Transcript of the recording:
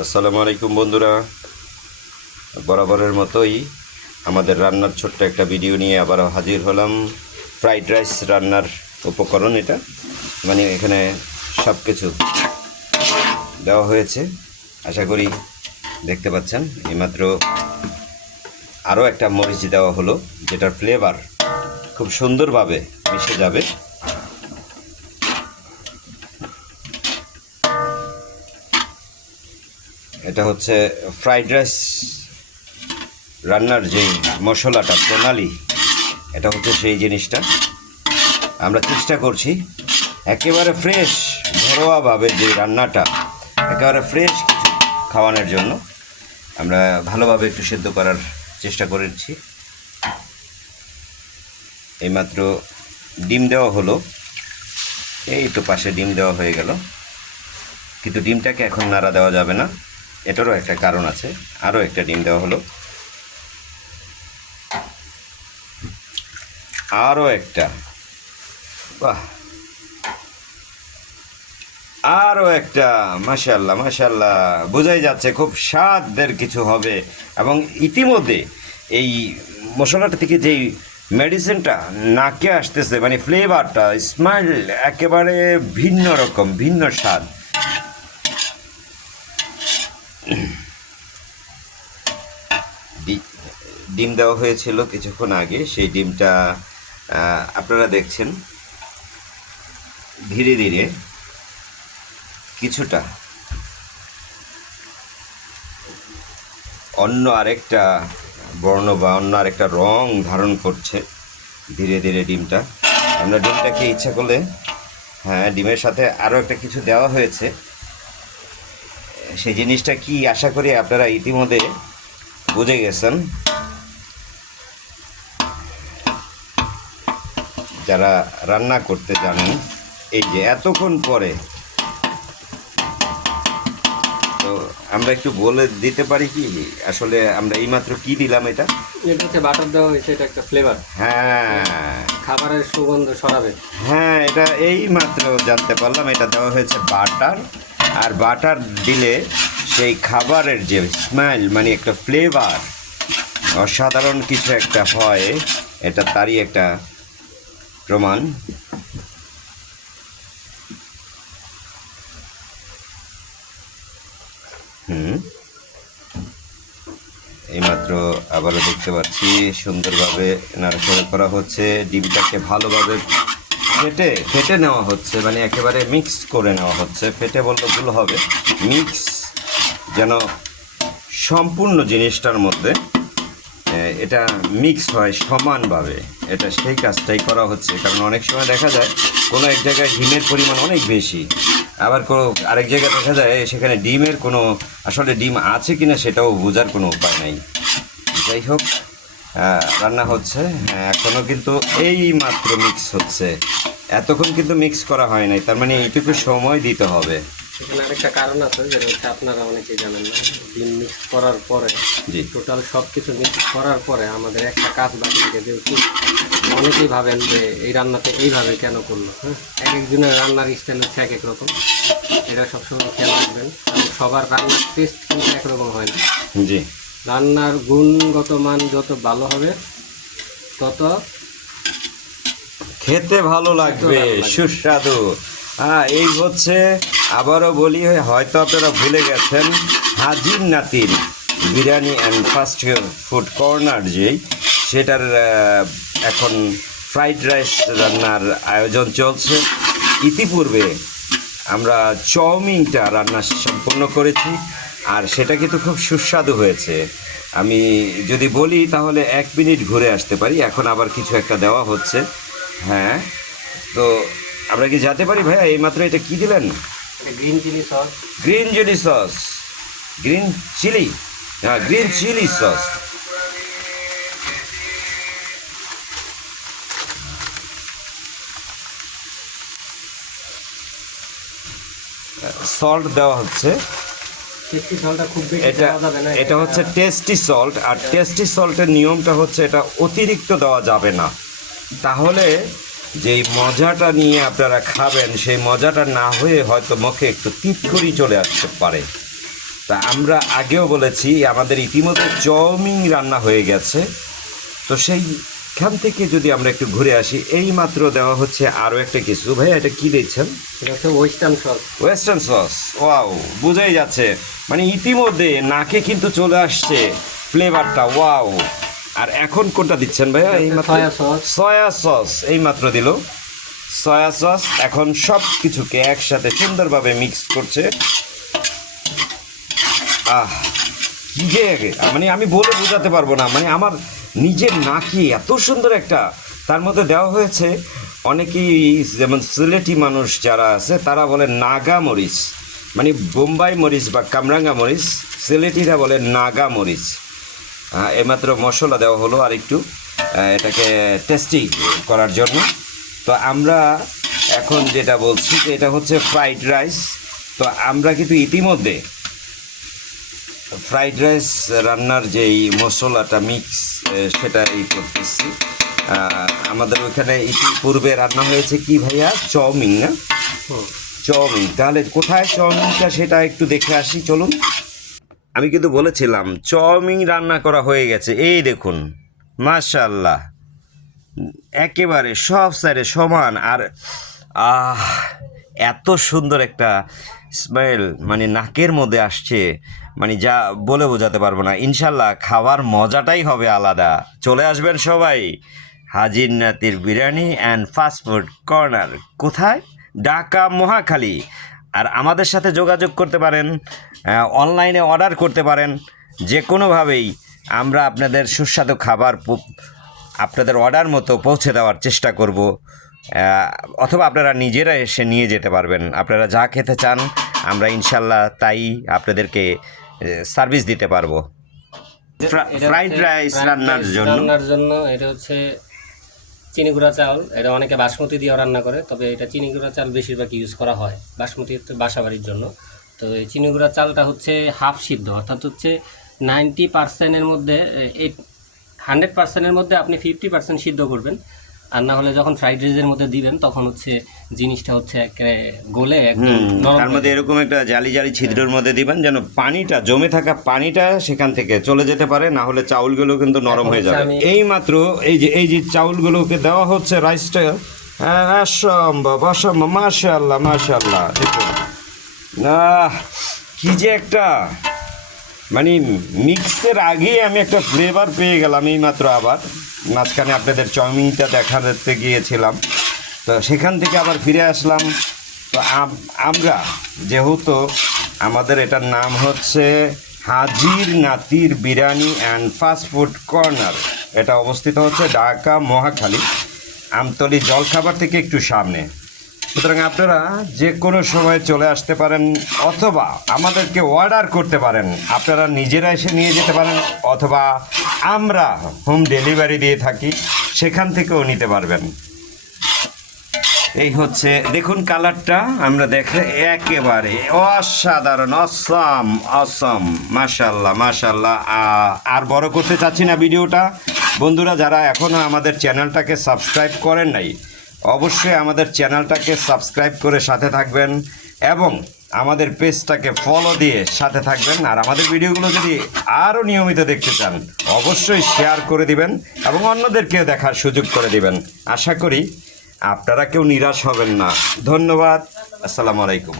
আসসালামু আলাইকুম বন্ধুরা, বরাবরের মতোই আমাদের রান্নার ছোট্ট একটা ভিডিও নিয়ে আবারও হাজির হলাম। ফ্রাইড রাইস রান্নার উপকরণ এটা, মানে এখানে সব কিছু দেওয়া হয়েছে, আশা করি দেখতে পাচ্ছেন। এইমাত্র আরও একটা মরিচ দেওয়া হলো, যেটার ফ্লেভার খুব সুন্দরভাবে মিশে যাবে। এটা হচ্ছে ফ্রাইড রাইস রান্নার যেই মশলাটা প্রণালী, এটা হচ্ছে সেই জিনিসটা আমরা চেষ্টা করছি একেবারে ফ্রেশ ঘরোয়াভাবে যে রান্নাটা, একেবারে ফ্রেশ কিছু খাওয়ানোর জন্য আমরা ভালোভাবে একটু সেদ্ধ করার চেষ্টা করেছি। এইমাত্র ডিম দেওয়া হলো, এই তো পাশে ডিম দেওয়া হয়ে গেল, কিন্তু ডিমটাকে এখন নাড়া দেওয়া যাবে না, এটারও একটা কারণ আছে। আরও একটা ডিম দেওয়া হলো, আরও একটা, বাহ, আরও একটা, মাশাআল্লাহ মাশাআল্লাহ, বোঝাই যাচ্ছে খুব স্বাদের কিছু হবে। এবং ইতিমধ্যে এই মশলাটা থেকে যেই মেডিসিনটা নাকে আসতেছে, মানে ফ্লেভারটা, স্মেল একেবারে ভিন্ন রকম, ভিন্ন স্বাদ। ডিম দেওয়া হয়েছিল কিছুক্ষণ আগে, সেই ডিমটা আপনারা দেখছেন ধীরে ধীরে কিছুটা অন্য আরেকটা বর্ণ বা অন্য আরেকটা রং ধারণ করছে ধীরে ধীরে ডিমটা। আমরা ডিমটাকে ইচ্ছা করলে, হ্যাঁ, ডিমের সাথে আরও একটা কিছু দেওয়া হয়েছে, সেই জিনিসটা কি আশা করি আপনারা ইতিমধ্যে বুঝে গেছেন। যারা রান্না করতে জানেন, এই যে এতক্ষণ পরে, তো আমরা একটু বলে দিতে পারি কি আসলে আমরা এইমাত্র কি দিলাম? এটা হচ্ছে বাটার দেওয়া হয়েছে, এটা একটা ফ্লেভার, হ্যাঁ, খাবারের সুগন্ধ ছড়াবে। হ্যাঁ, এটা এই মাত্র জানতে পারলাম, এটা দেওয়া হয়েছে বাটার। আর বাটার দিলে সেই খাবারের যে স্মেল, মানে একটা ফ্লেভার, অসাধারণ কিছু একটা হয়, এটা তারই একটা প্রমাণ। এইমাত্র আবারও দেখতে পাচ্ছি সুন্দরভাবে নাড়াচাড়া করা হচ্ছে, ডিমটাকে ভালোভাবে ফেটে ফেটে নেওয়া হচ্ছে, মানে একেবারে মিক্স করে নেওয়া হচ্ছে। ফেটে বললে ভুল হবে, মিক্স, যেন সম্পূর্ণ জিনিসটার মধ্যে এটা মিক্স হয় সমানভাবে, এটা সেই কাজটাই করা হচ্ছে। কারণ অনেক সময় দেখা যায় কোনো এক জায়গায় ডিমের পরিমাণ অনেক বেশি, আবার কোনো আরেক জায়গায় দেখা যায় সেখানে ডিমের কোনো, আসলে ডিম আছে কিনা সেটাও বোঝার কোনো উপায় নাই। যাই হোক, রান্না হচ্ছে, হ্যাঁ, এখনও কিন্তু এই মাত্র মিক্স হচ্ছে, এতক্ষণ কিন্তু মিক্স করা হয় নাই, তার মানে এইটুকু সময় দিতে হবে। এখানে আরেকটা কারণ আছে, যেটা হচ্ছে আপনারা অনেকেই জানেন না, ডিম মিক্স করার পরে, জি, টোটাল সব কিছু মিক্স করার পরে আমাদের একটা কাজ বাকি থাকে, যেহেতু অনেকেই ভাবেন যে এই রান্নাতে এইভাবে কেন করলো। হ্যাঁ, এক একজনের রান্নার স্টাইল হচ্ছে এক এক রকম, এটা সবসময় খেয়াল রাখবেন। কারণ সবার রান্নার টেস্ট কিন্তু একরকম হয় না। জি, রান্নার গুণগত মান যত ভালো হবে, তত খেতে ভালো লাগবে, সুস্বাদু। হ্যাঁ, এই হচ্ছে, আবারও বলি, হয়তো আপনারা ভুলে গেছেন, হাজির নাতির biryani and fast food corner যেই, সেটার এখন ফ্রাইড রাইস রান্নার আয়োজন চলছে। ইতিপূর্বে আমরা চাউমিনটা রান্না সম্পন্ন করেছি, আর সেটা কিন্তু খুব সুস্বাদু হয়েছে। আমি যদি বলি তাহলে 1 মিনিট ঘুরে আসতে পারি, এখন আবার কিছু একটা দেওয়া হচ্ছে। হ্যাঁ, তো আমরা কি যেতে পারি ভাইয়া? এইমাত্র এটা কি দিলেন? Green chilli sauce. Green chilli sauce, green chilli, হ্যাঁ, গ্রিন চিলি সস। সল্ট দেওয়া হচ্ছে, টেস্টি সসটা খুব বেশি এটা দেওয়া যাবে না। এটা হচ্ছে টেস্টি সল্ট। আর টেস্টি সল্টের নিয়মটা হচ্ছে এটা অতিরিক্ত দেওয়া যাবে না, তাহলে যেই মজাটা নিয়ে আপনারা খাবেন সেই মজাটা না হয়ে হয়তো মুখে একটু তিতকুরি চলে আসতে পারে। তা আমরা আগেও বলেছি আমাদের ইতিমধ্যে চাউমিন রান্না হয়ে গেছে, তো সেইখান থেকে যদি আমরা একটু ঘুরে আসি, এই মাত্র দেওয়া হচ্ছে আরও একটা কিছু। ভাই এটা কি দিচ্ছেন? এটা হচ্ছে western sauce. Western sauce, wow, বোঝাই যাচ্ছে মানে ইতিমধ্যে নাকে কিন্তু চলে আসছে ফ্লেভারটা, ওয়াও। আর এখন কোনটা দিচ্ছেন ভাইয়া? এই মাত্র সয়া সস। সয়া সস এই মাত্র দিল। সয়া সস এখন সব কিছুকে একসাথে সুন্দরভাবে মিক্স করছে। কি যে মানে আমি বলে বোঝাতে পারবো না, মানে আমার নিজের নাকি এত সুন্দর একটা, তার মধ্যে দেওয়া হয়েছে অনেকেই যেমন সিলেটি মানুষ যারা আছে তারা বলে নাগা মরিচ, মানে বোম্বাই মরিচ বা কামরাঙ্গা মরিচ, সিলেটিরা বলে নাগা মরিচ। এইমাত্র মশলা দেওয়া হলো আর একটু এটাকে টেস্টি করার জন্য। তো আমরা এখন যেটা বলছি যে এটা হচ্ছে ফ্রাইড রাইস। তো আমরা কিন্তু ইতিমধ্যে ফ্রাইড রাইস রান্নার যেই মশলাটা মিক্স সেটাই করতেছি। আমাদের ওইখানে ইতিপূর্বে রান্না হয়েছে কি ভাইয়া? চাউমিন, না? চাউমিন। তাহলে কোথায় চাউমিনটা সেটা একটু দেখে আসি, চলুন। আমি কিন্তু বলেছিলাম চাউমিন রান্না করা হয়ে গেছে, এই দেখুন মাশাআল্লাহ, একেবারে সব সাইডে সমান। আর এত সুন্দর একটা স্মেল মানে নাকের মধ্যে আসছে, মানে যা বলে বোঝাতে পারবো না। ইনশাল্লাহ খাওয়ার মজাটাই হবে আলাদা। চলে আসবেন সবাই হাজির নাতির বিরিয়ানি অ্যান্ড ফাস্টফুড কর্নার। কোথায়? ঢাকা মহাখালী। আর আমাদের সাথে যোগাযোগ করতে পারেন, অনলাইনে অর্ডার করতে পারেন, যে কোনোভাবেই আমরা আপনাদের সুস্বাদু খাবার আপনাদের অর্ডার মতো পৌঁছে দেওয়ার চেষ্টা করব। অথবা আপনারা নিজেরা এসে নিয়ে যেতে পারবেন। আপনারা যা খেতে চান আমরা ইনশাল্লাহ তাই আপনাদেরকে সার্ভিস দিতে পারবো। ফ্রাইড রাইস রান্নার জন্য এটা হচ্ছে চিনি গুঁড়া চাউল। এটা অনেকে বাসমতি দিয়েও রান্না করে, তবে এটা চিনি গুঁড়া চাল বেশিরভাগ ইউজ করা হয় বাসমতি বাসাবাড়ির জন্য। তো এই চিনি গুঁড়া চালটা হচ্ছে হাফ সিদ্ধ, অর্থাৎ হচ্ছে 90%-এর মধ্যে 100%-এর মধ্যে আপনি 50% সিদ্ধ করবেন। আর না হলে যখন ফ্রাইড রাইসের মধ্যে দিবেন তখন হচ্ছে জিনিসটা হচ্ছে গলে তার মধ্যে এরকম একটা জালি জালি ছিদ্রের মধ্যে দিবেন যেন পানিটা জমে থাকা পানিটা সেখান থেকে চলে যেতে পারে, না হলে চাউলগুলো কিন্তু নরম হয়ে যাবে। এই মাত্র এই যে চাউলগুলোকে দেওয়া হচ্ছে রাইসটা, অসম্ভব অসম্ভব, মাশাআল্লাহ মাশাআল্লাহ। দেখুন না কি যে একটা মানে মিক্সের আগেই আমি একটা ফ্লেভার পেয়ে গেলাম এই মাত্র। আবার মাঝখানে আপনাদের চাউমিনটা দেখাতে গিয়েছিলাম, তো সেখান থেকে আবার ফিরে আসলাম। তো আমরা যেহেতু আমাদের এটার নাম হচ্ছে হাজির নাতির বিরিয়ানি অ্যান্ড ফাস্টফুড কর্নার, এটা অবস্থিত হচ্ছে ঢাকা মহাখালী, আমতলী জলখাবার থেকে একটু সামনে। সুতরাং আপনারা যে কোনো সময় চলে আসতে পারেন, অথবা আমাদেরকে অর্ডার করতে পারেন। আপনারা নিজেরা এসে নিয়ে যেতে পারেন, অথবা আমরা হোম ডেলিভারি দিয়ে থাকি, সেখান থেকেও নিতে পারবেন। এই হচ্ছে দেখুন কালারটা, আমরা দেখে একেবারে অসাধারণ, অসম অসম, মাশাআল্লাহ মাশাআল্লাহ। আর বড় করতে চাচ্ছি না ভিডিওটা। বন্ধুরা যারা এখনও আমাদের চ্যানেলটাকে সাবস্ক্রাইব করেন নাই, অবশ্যই আমাদের চ্যানেলটাকে সাবস্ক্রাইব করে সাথে থাকবেন এবং আমাদের পেজটাকে ফলো দিয়ে সাথে থাকবেন। আর আমাদের ভিডিওগুলো যদি আরও নিয়মিত দেখতে চান অবশ্যই শেয়ার করে দিবেন এবং অন্যদেরকেও দেখার সুযোগ করে দিবেন। আশা করি আপনারা কেউ নিরাশ হবেন না। ধন্যবাদ, আসসালামু আলাইকুম।